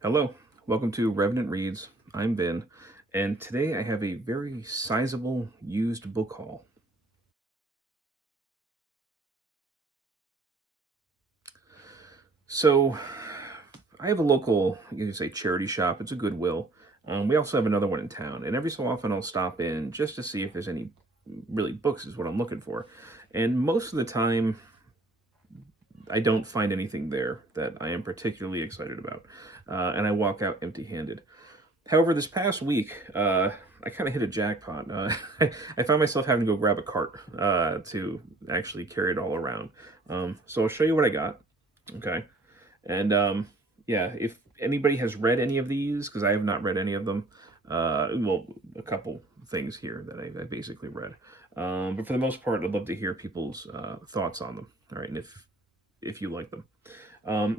Hello, welcome to Revenant Reads. I'm Ben, and today I have a very sizable used book haul. So, I have a local, you could say, charity shop. It's a Goodwill. We also have another one in town, and every so often I'll stop in just to see if there's any really books, is what I'm looking for. And most of the time, I don't find anything there that I am particularly excited about, and I walk out empty-handed. However, this past week, I kind of hit a jackpot. I found myself having to go grab a cart to actually carry it all around. So I'll show you what I got. Okay. And yeah, if anybody has read any of these, because I have not read any of them, well, a couple things here that I basically read. But for the most part, I'd love to hear people's thoughts on them. All right, and if you like them.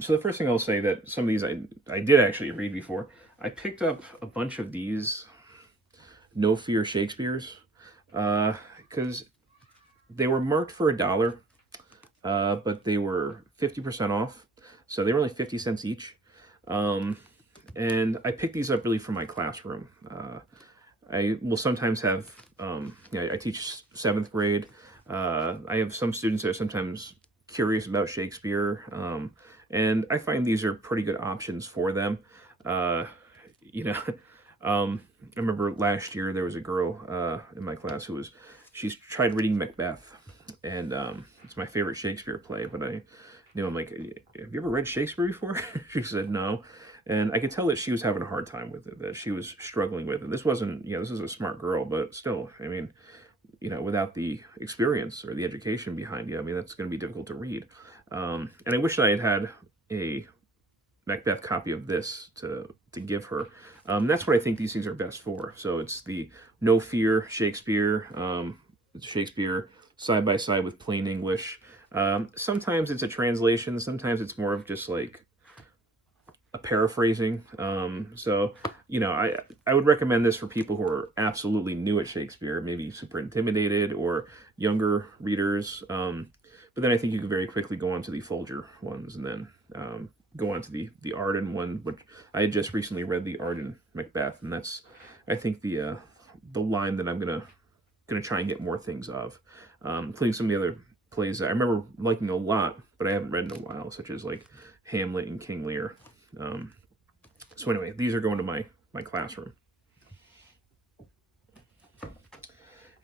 So the first thing I'll say that some of these I did actually read before. I picked up a bunch of these No Fear Shakespeare's because they were marked for $1, but they were 50% off. So they were only 50 cents each. And I picked these up really for my classroom. I will sometimes have, I teach 7th grade. I have some students that are sometimes curious about Shakespeare. And I find these are pretty good options for them. Uh, you know, I remember last year there was a girl in my class she's tried reading Macbeth, and it's my favorite Shakespeare play. But I'm like, have you ever read Shakespeare before? She said no, and I could tell that she was having a hard time with it, that she was struggling with it. This wasn't, this is a smart girl, but still, I mean, without the experience or the education behind you, I mean, that's going to be difficult to read. And I wish I had had a Macbeth copy of this to give her. That's what I think these things are best for. So it's the No Fear Shakespeare, Shakespeare side by side with plain English. Sometimes it's a translation. Sometimes it's more of just like a paraphrasing. I would recommend this for people who are absolutely new at Shakespeare, maybe super intimidated, or younger readers. But then I think you could very quickly go on to the Folger ones, and then go on to the Arden one, which I had just recently read, the Arden Macbeth, and that's, I think, the line that I'm gonna try and get more things of, including some of the other plays that I remember liking a lot, but I haven't read in a while, such as like Hamlet and King Lear. So anyway, these are going to my classroom.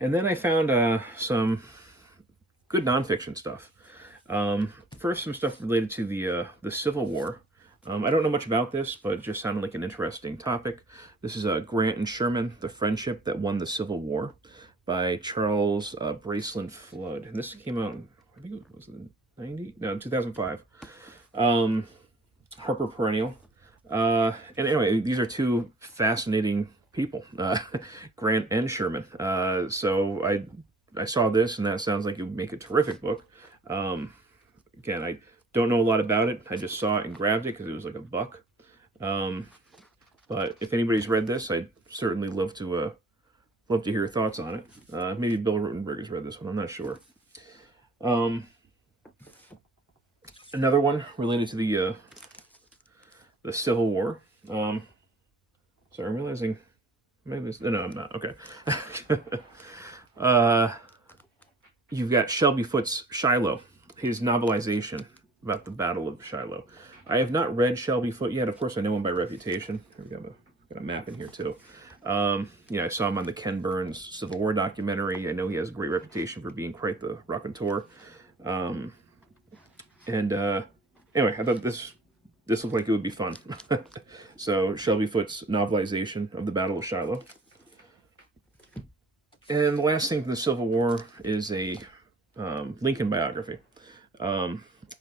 And then I found some good nonfiction stuff. First, some stuff related to the Civil War. I don't know much about this, but it just sounded like an interesting topic. This is Grant and Sherman, The Friendship That Won the Civil War, by Charles Braceland Flood. And this came out, I think it was in 2005. Harper Perennial. And anyway, these are two fascinating people, Grant and Sherman. So I saw this, and that sounds like it would make a terrific book. Again, I don't know a lot about it. I just saw it and grabbed it because it was like $1. But if anybody's read this, I'd certainly love to hear your thoughts on it. Maybe Bill Rutenberg has read this one. I'm not sure. Another one related to the Civil War. Sorry, I'm realizing maybe no, I'm not. Okay. You've got Shelby Foote's Shiloh, his novelization about the Battle of Shiloh. I have not read Shelby Foote yet. Of course, I know him by reputation. We've got a map in here too. I saw him on the Ken Burns Civil War documentary. I know he has a great reputation for being quite the raconteur. Anyway, I thought this looked like it would be fun. So Shelby Foote's novelization of the Battle of Shiloh. And the last thing from the Civil War is a Lincoln biography.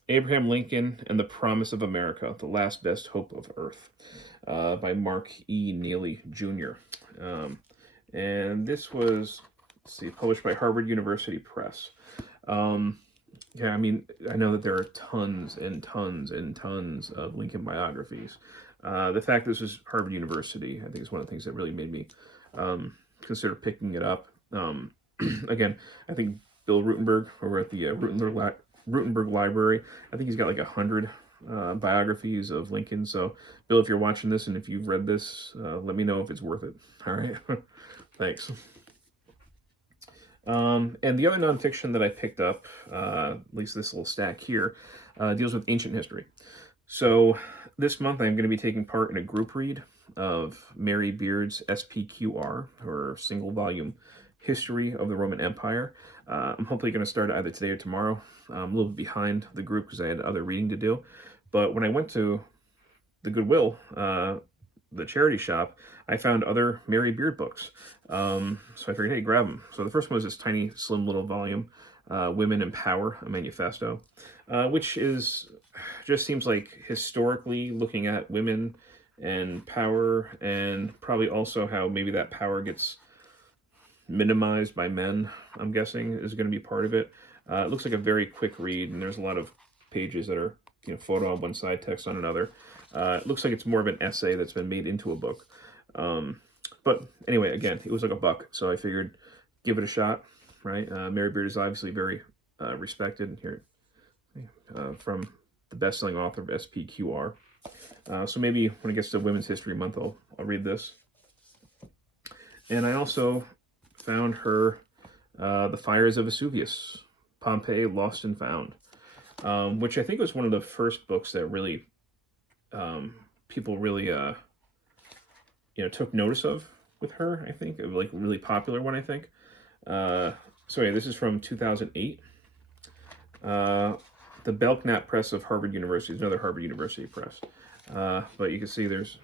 Abraham Lincoln and the Promise of America, The Last Best Hope of Earth, by Mark E. Neely, Jr. And this was, published by Harvard University Press. Yeah, I mean, I know that there are tons and tons and tons of Lincoln biographies. The fact this was Harvard University, I think, is one of the things that really made me consider picking it up. Again, I think Bill Rutenberg over at the Rutenberg Library, I think he's got like 100 biographies of Lincoln. So, Bill, if you're watching this and if you've read this, let me know if it's worth it. All right. Thanks. And the other nonfiction that I picked up, at least this little stack here, deals with ancient history. So this month I'm going to be taking part in a group read of Mary Beard's SPQR, or single volume history of the Roman Empire. I'm hopefully going to start either today or tomorrow. I'm a little bit behind the group because I had other reading to do. But when I went to the Goodwill, the charity shop, I found other Mary Beard books. So I figured, hey, grab them. So the first one was this tiny, slim little volume, Women in Power, a manifesto, which is just seems like historically looking at women and power, and probably also how maybe that power gets minimized by men, I'm guessing, is going to be part of it. It looks like a very quick read, and there's a lot of pages that are, photo on one side, text on another. It looks like it's more of an essay that's been made into a book. But anyway, again, it was like $1, so I figured give it a shot, right? Mary Beard is obviously very respected here from the best-selling author of SPQR. So maybe when it gets to Women's History Month, I'll read this. And I also found her The Fires of Vesuvius, Pompeii Lost and Found, which I think was one of the first books that really people really took notice of with her. I think like really popular one. I think. So yeah, this is from 2008. The Belknap Press of Harvard University is another Harvard University press. But you can see there's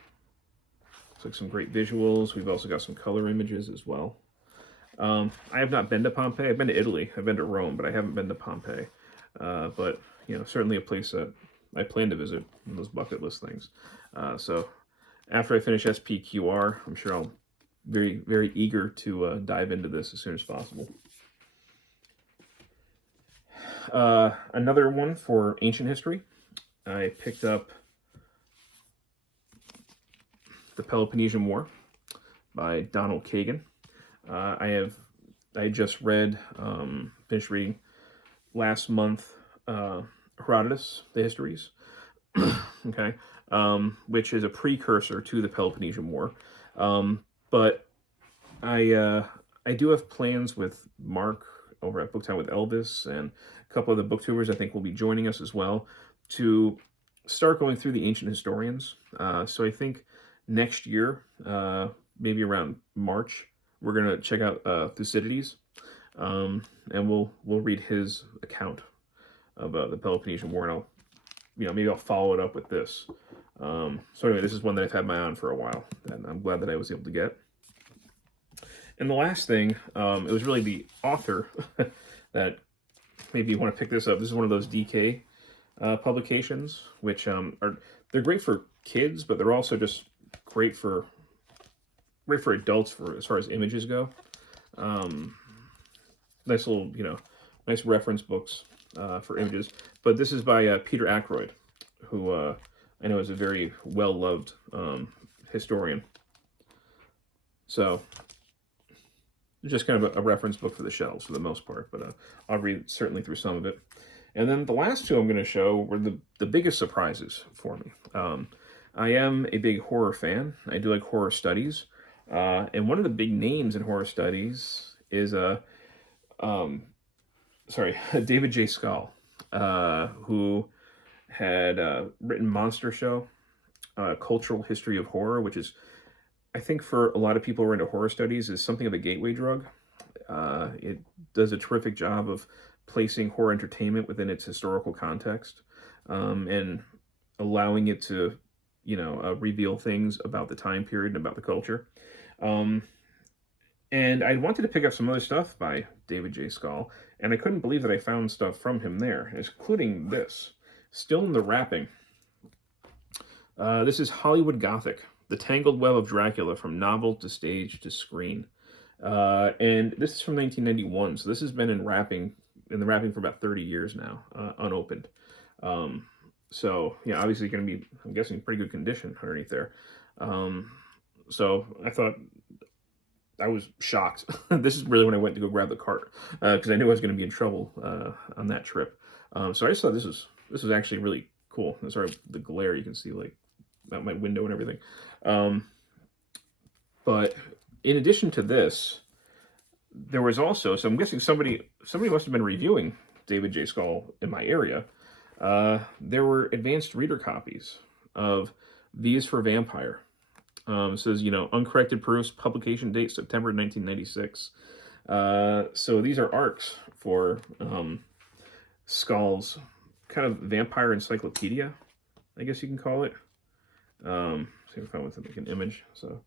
like some great visuals. We've also got some color images as well. I have not been to Pompeii. I've been to Italy. I've been to Rome, but I haven't been to Pompeii. But certainly a place that I plan to visit, on those bucket list things. So after I finish SPQR, I'm sure I'll very, very eager to dive into this as soon as possible. Another one for ancient history. I picked up The Peloponnesian War by Donald Kagan. I just read, finished reading last month, Herodotus, The Histories, okay, which is a precursor to the Peloponnesian War. But I do have plans with Mark over at Booktown with Elvis, and a couple of the booktubers I think will be joining us as well, to start going through the ancient historians. So I think next year, maybe around March, we're gonna check out Thucydides, and we'll read his account of the Peloponnesian War, and I'll maybe I'll follow it up with this. So anyway, this is one that I've had my eye on for a while, and I'm glad that I was able to get. And the last thing, it was really the author that maybe you want to pick this up. This is one of those DK publications, which they're great for kids, but they're also just great for adults as far as images go. Nice little, nice reference books for images. But this is by Peter Ackroyd, who I know is a very well-loved historian. So just kind of a reference book for the shelves for the most part, but I'll read certainly through some of it. And then the last two I'm going to show were the biggest surprises for me. I am a big horror fan. I do like horror studies. And one of the big names in horror studies is David J. Skal, who had written Monster Show, Cultural History of Horror, which is, I think for a lot of people who are into horror studies, is something of a gateway drug. It does a terrific job of placing horror entertainment within its historical context, and allowing it to, reveal things about the time period and about the culture. And I wanted to pick up some other stuff by David J. Skal, and I couldn't believe that I found stuff from him there, including this, still in the wrapping. This is Hollywood Gothic, The Tangled Web of Dracula from Novel to Stage to Screen. And this is from 1991, so this has been in the wrapping for about 30 years now, unopened. So, yeah, obviously going to be, I'm guessing, pretty good condition underneath there. So I thought, I was shocked. This is really when I went to go grab the cart, because I knew I was going to be in trouble on that trip. So I just thought this was actually really cool. Sorry, the glare you can see like out my window and everything. Um, but in addition to this, there was also, so I'm guessing somebody must have been reviewing David J. Skull in my area. There were advanced reader copies of V is for Vampire. It says, uncorrected proofs, publication date September 1996. So these are arcs for Skull's kind of vampire encyclopedia, I guess you can call it. See if I want to make an image. So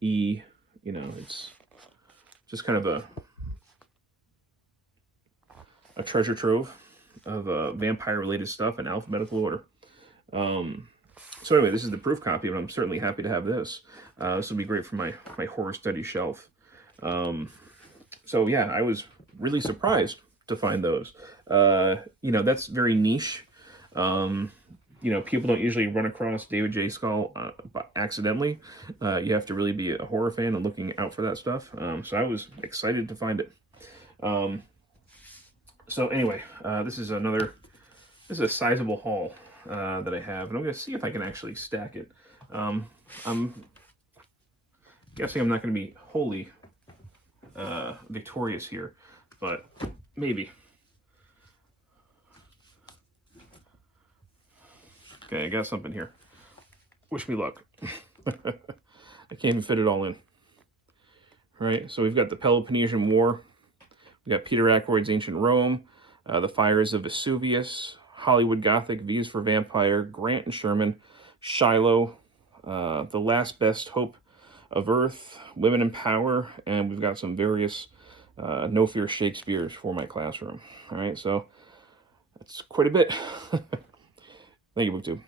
it's just kind of a treasure trove of vampire-related stuff in alphabetical order. So anyway, this is the proof copy, but I'm certainly happy to have this. This will be great for my horror study shelf. So yeah, I was really surprised to find those. That's very niche. People don't usually run across David J. Skull accidentally. You have to really be a horror fan and looking out for that stuff. So I was excited to find it. So anyway, this is a sizable haul that I have, and I'm going to see if I can actually stack it. I'm guessing I'm not going to be wholly victorious here, but maybe. Okay, I got something here. Wish me luck. I can't even fit it all in. All right, so we've got the Peloponnesian War. We got Peter Ackroyd's Ancient Rome, The Fires of Vesuvius, Hollywood Gothic, V's for Vampire, Grant and Sherman, Shiloh, The Last Best Hope of Earth, Women in Power, and we've got some various No Fear Shakespeare's for my classroom. All right, so that's quite a bit. Thank you, BookTube.